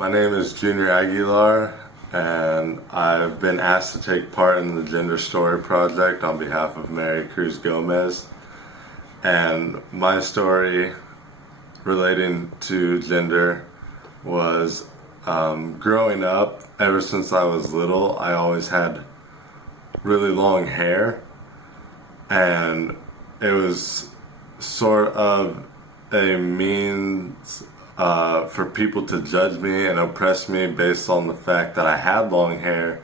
My name is Junior Aguilar, and I've been asked to take part in the Gender Story Project on behalf of Mary Cruz Gomez. And my story relating to gender was growing up. Ever since I was little, I always had really long hair, and it was sort of a means for people to judge me and oppress me based on the fact that I had long hair,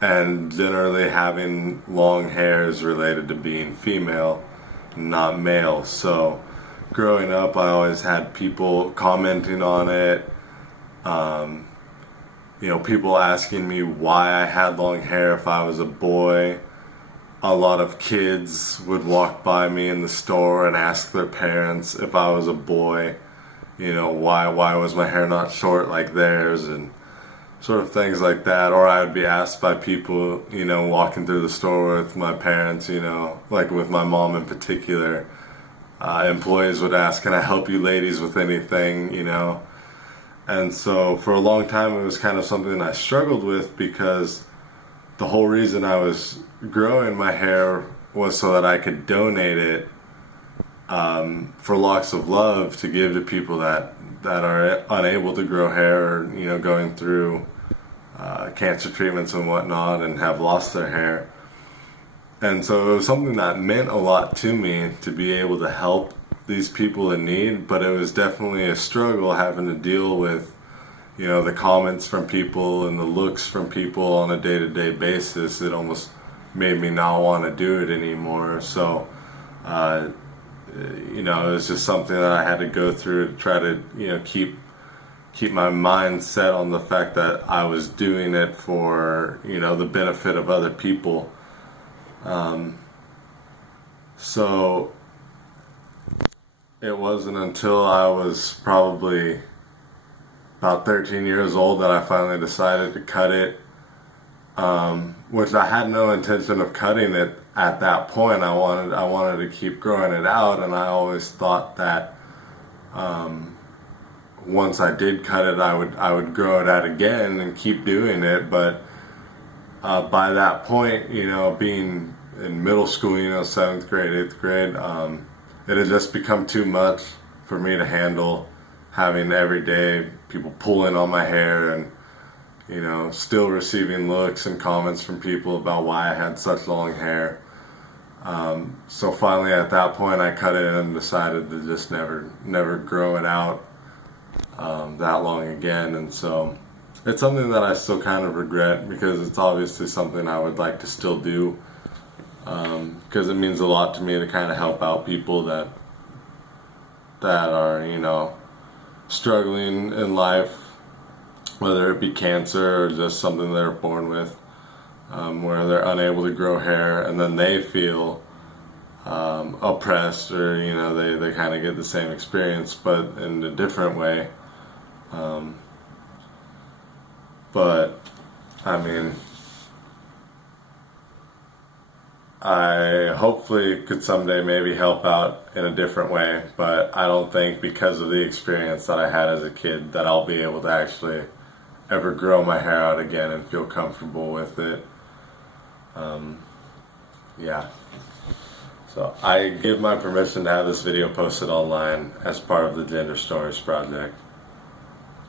and generally having long hair is related to being female, not male. So growing up, I always had people commenting on it, people asking me why I had long hair if I was a boy. A lot of kids would walk by me in the store and ask their parents if I was a boy, why was my hair not short like theirs, and sort of things like that. Or I would be asked by people, walking through the store with my parents, like with my mom in particular. Employees would ask, can I help you ladies with anything, And so for a long time it was kind of something I struggled with, because the whole reason I was growing my hair was so that I could donate it for Locks of Love to give to people that are unable to grow hair, or going through cancer treatments and whatnot and have lost their hair. And so it was something that meant a lot to me to be able to help these people in need, but it was definitely a struggle having to deal with the comments from people and the looks from people on a day-to-day basis. It almost made me not want to do it anymore. So it was just something that I had to go through to try to keep my mind set on the fact that I was doing it for the benefit of other people. So it wasn't until I was probably about 13 years old that I finally decided to cut it, which I had no intention of cutting it at that point. I wanted to keep growing it out, and I always thought that once I did cut it, I would grow it out again and keep doing it. But by that point, being in middle school, 7th grade, 8th grade, it had just become too much for me to handle, having every day people pulling on my hair and still receiving looks and comments from people about why I had such long hair. So finally at that point I cut it and decided to just never grow it out that long again. And so it's something that I still kind of regret, because it's obviously something I would like to still do, because it means a lot to me to kind of help out people that are struggling in life, whether it be cancer or just something they're born with, where they're unable to grow hair, and then they feel oppressed, or they kind of get the same experience but in a different way. But I mean, I hopefully could someday maybe help out in a different way, but I don't think, because of the experience that I had as a kid, that I'll be able to actually ever grow my hair out again and feel comfortable with it. Yeah. So I give my permission to have this video posted online as part of the Gender Stories Project.